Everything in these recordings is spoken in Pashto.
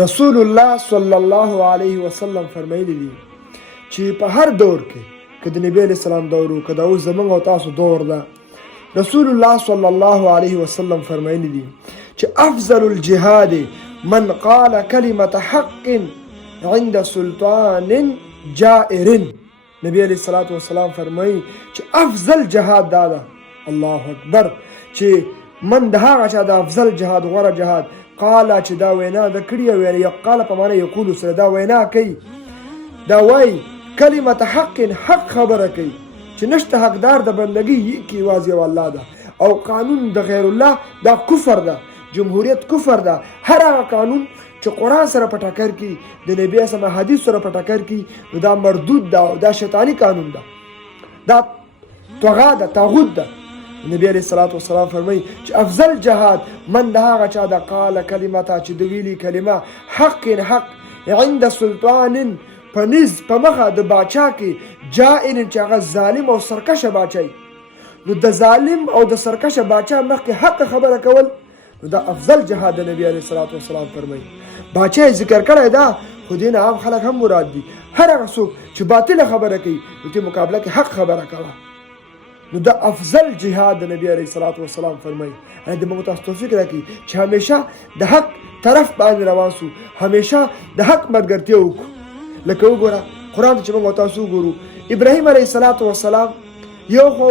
رسول الله صلی الله علیه وسلم فرمایلی دي چې په هر دور کې که د نبی علیه السلام دور و که د اوس زموږ او تاسو دور ده، رسول الله صلی الله علیه وسلم فرمایلی دي چې افضل الجهاد من قال کلمة حق عند سلطان جائر. نبی علیه الصلاة والسلام فرمایي چې افضل جهاد دا ده، الله اکبر، چې من د هغه چا د افضل جهاد غوره جهاد قال چې دا وینا د کړي ویل قال په معنی یقول سره دا وینا کوي، دا وای کلمة حق حق خبره کوي چې نشته حقدار د بندګۍ کې یوازې یو الله ده، او قانون د غیر الله دا کفر ده، جمهوریت کفر ده. هر هغه قانون چې قرآن سره په ټکر کې د نبی اسلام حدیث سره په ټکر کې نو دا مردود ده او دا شیطانی قانون ده، دا طغا ده، طاغوت ده. نبی علیہ الصلوۃ والسلام فرمایي چې افضل جهاد من د هغه چا د قال کلمه چې د ویلي کلمه حق عند سلطان په مخه د باچا کې جائر چې هغه ظالم او سرکشه باچای، نو د ظالم او د سرکشه باچا مخکې حق خبره کول نو دا افضل جهاد د نبی علیہ الصلوۃ والسلام فرمایي. باچا ذکر کړی دا خو دین عام خلک هم مراد دي، هر هغه څوک چې باطله خبره کوي نو دې مقابله کې حق خبره کوه، نو دا افضل جهاد د نبی علیہ الصلوۃ والسلام فرمایي. د موږ تاسو توفیق راکړي چې همیشه د حق طرف باندې روان سو، همیشه د حق مدګرتیا وکړو. لکه وګوره قرآن چې موږ تاسو وګورو، ابراهیم علیه الصلوۃ والسلام یو خو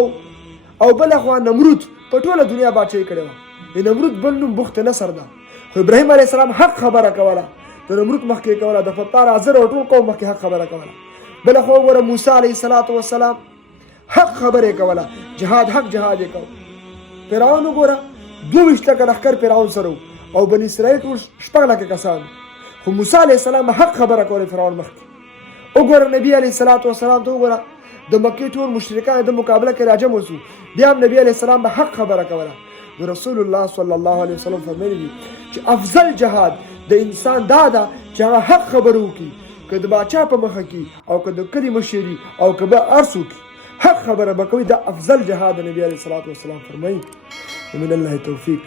او بل خو نمرود په ټوله دنیا باچای کړی و، نمرود بل نوم بخت نصر ده، خو ابراهیم علیه السلام حق خبره کوله، د نمرود مخکې کوله، د فتار حاضر او ټول قوم مخکې حق خبره کوله. بل خو وګوره موسی علیه الصلوۃ والسلام حق خبره کوله، جهاد حق جهاد یې کو. فرعون وګوره 22 لکه لښکر فرعون سره او بني اسرائیل ټول 6 لکه کسان، خو موسی علیه السلام حق خبره کوله فرعون مخکې. وګوره نبی علیه الصلوۃ والسلام ته وګوره د مکې ټول مشرکان د مقابله کې راجم وسو، بیا هم نبی علیه السلام به حق خبره کوله. رسول الله صلی الله علیه وسلم فرمایي چې افضل جهاد د انسان دا ده چې هغه حق خبره وکړي، که د باچا په مخه کې او که د کلي مشري او که به ارسو کې حق خبره به کوي. دا افضل جهاد نبی علیه الصلوۃ والسلام فرمایي. من الله توفیق.